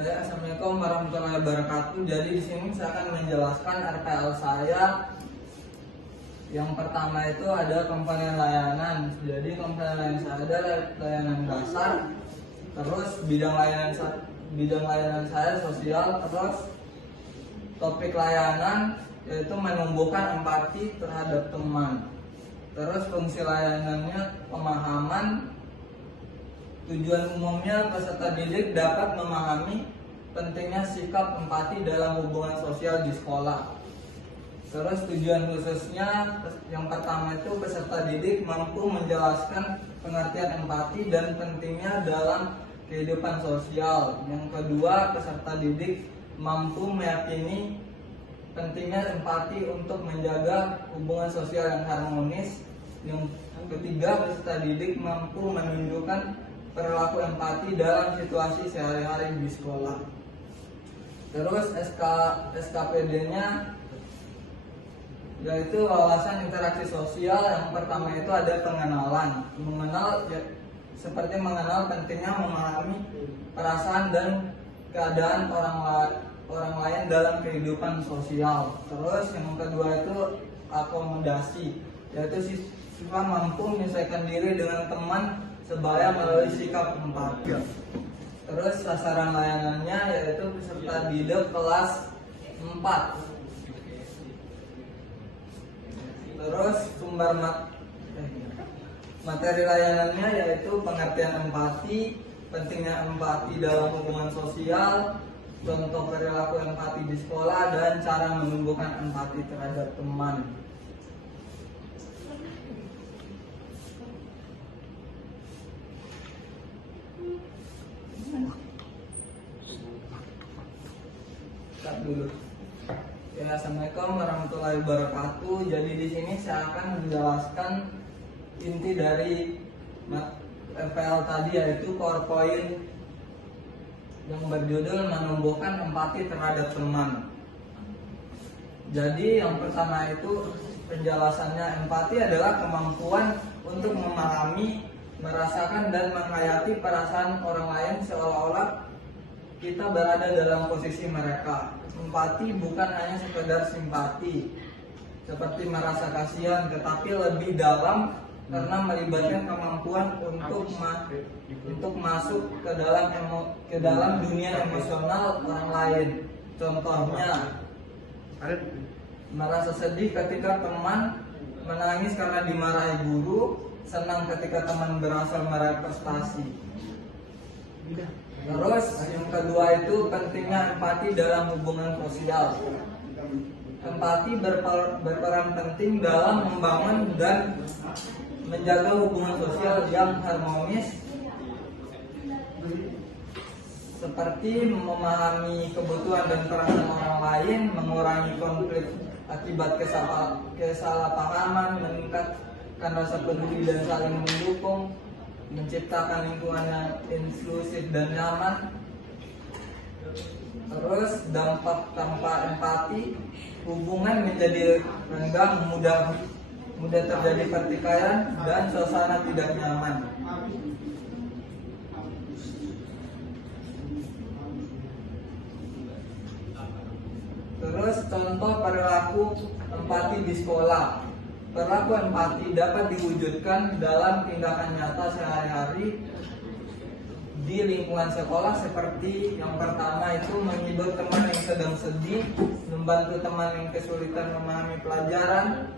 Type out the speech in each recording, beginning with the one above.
Assalamualaikum warahmatullahi wabarakatuh. Jadi di sini saya akan menjelaskan RPL saya. Yang pertama itu ada komponen layanan. Jadi komponen layanan saya ada layanan dasar, terus bidang layanan saya sosial, terus topik layanan yaitu menumbuhkan empati terhadap teman. Terus fungsi layanannya pemahaman. Tujuan umumnya peserta didik dapat memahami pentingnya sikap empati dalam hubungan sosial di sekolah. Terus tujuan khususnya yang pertama itu peserta didik mampu menjelaskan pengertian empati dan pentingnya dalam kehidupan sosial. Yang kedua, peserta didik mampu meyakini pentingnya empati untuk menjaga hubungan sosial yang harmonis. Yang ketiga, peserta didik mampu menunjukkan perilaku empati dalam situasi sehari-hari di sekolah. Terus SKPD-nya yaitu wawasan interaksi sosial. Yang pertama itu ada pengenalan. Seperti mengenal pentingnya memahami perasaan dan keadaan orang lain dalam kehidupan sosial. Terus yang kedua itu akomodasi, yaitu siswa mampu menyesuaikan diri dengan teman sebaya melalui sikap empati. Terus sasaran layanannya yaitu peserta didik kelas 4. Terus sumber materi layanannya yaitu pengertian empati, pentingnya empati dalam hubungan sosial, contoh perilaku empati di sekolah, dan cara menumbuhkan empati terhadap teman. Dulu. Ya, Assalamualaikum warahmatullahi wabarakatuh. Jadi di sini saya akan menjelaskan inti dari FPL tadi, yaitu core point yang berjudul menumbuhkan empati terhadap teman. Jadi yang pertama itu penjelasannya, empati adalah kemampuan untuk memahami, merasakan dan menghayati perasaan orang lain seolah-olah kita berada dalam posisi mereka. Empati bukan hanya sekedar simpati seperti merasa kasihan, tetapi lebih dalam karena melibatkan kemampuan untuk masuk ke dalam dunia emosional orang lain. Contohnya, merasa sedih ketika teman menangis karena dimarahi guru, senang ketika teman berhasil meraih prestasi. Terus yang kedua itu pentingnya empati dalam hubungan sosial. Empati berperan penting dalam membangun dan menjaga hubungan sosial yang harmonis, seperti memahami kebutuhan dan perasaan orang lain, mengurangi konflik akibat kesalahpahaman, meningkatkan rasa peduli dan saling mendukung, menciptakan lingkungan yang inklusif dan nyaman. Terus dampak tanpa empati, hubungan menjadi renggang, mudah terjadi pertikaian dan suasana tidak nyaman. Terus contoh perilaku empati di sekolah. Perilaku empati dapat diwujudkan dalam tindakan nyata sehari-hari di lingkungan sekolah, seperti yang pertama itu menghibur teman yang sedang sedih, membantu teman yang kesulitan memahami pelajaran,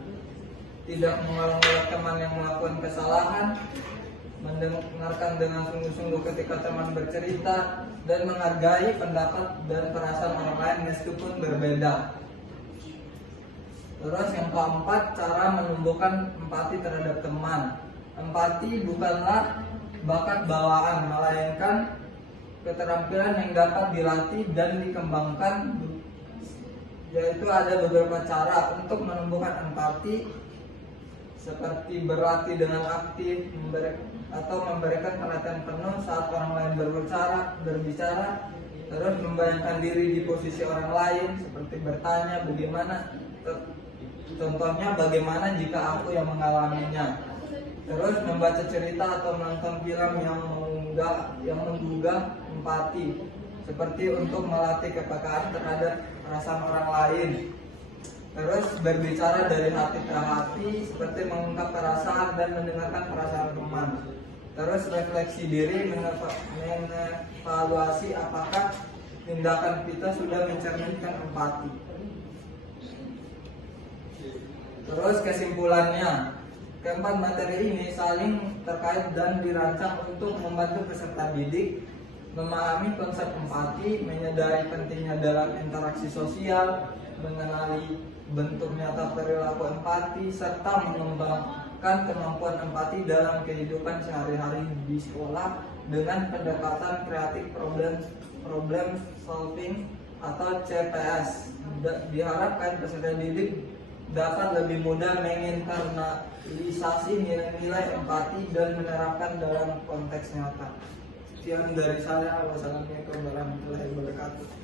tidak mengulang-ulang teman yang melakukan kesalahan, mendengarkan dengan sungguh-sungguh ketika teman bercerita, dan menghargai pendapat dan perasaan orang lain meskipun berbeda. Terus yang keempat, cara menumbuhkan empati terhadap teman. Empati bukanlah bakat bawaan, melainkan keterampilan yang dapat dilatih dan dikembangkan. Yaitu ada beberapa cara untuk menumbuhkan empati, seperti berlatih dengan aktif, memberikan perhatian penuh saat orang lain berbicara, terus membayangkan diri di posisi orang lain, seperti bertanya bagaimana. Contohnya, bagaimana jika aku yang mengalaminya. Terus membaca cerita atau menonton film yang menggugah empati. seperti untuk melatih kepekaan terhadap perasaan orang lain. Terus berbicara dari hati ke hati, seperti mengungkap perasaan dan mendengarkan perasaan teman. Terus refleksi diri, mengevaluasi apakah tindakan kita sudah mencerminkan empati. Terus kesimpulannya, keempat materi ini saling terkait dan dirancang untuk membantu peserta didik memahami konsep empati, menyadari pentingnya dalam interaksi sosial, mengenali bentuk nyata perilaku empati, serta mengembangkan kemampuan empati dalam kehidupan sehari-hari di sekolah dengan pendekatan kreatif problem solving atau CPS. Diharapkan peserta didik dapat lebih mudah menginternalisasi nilai-nilai empati dan menerapkan dalam konteks nyata. Sekian dari saya. Wassalamualaikum warahmatullahi wabarakatuh.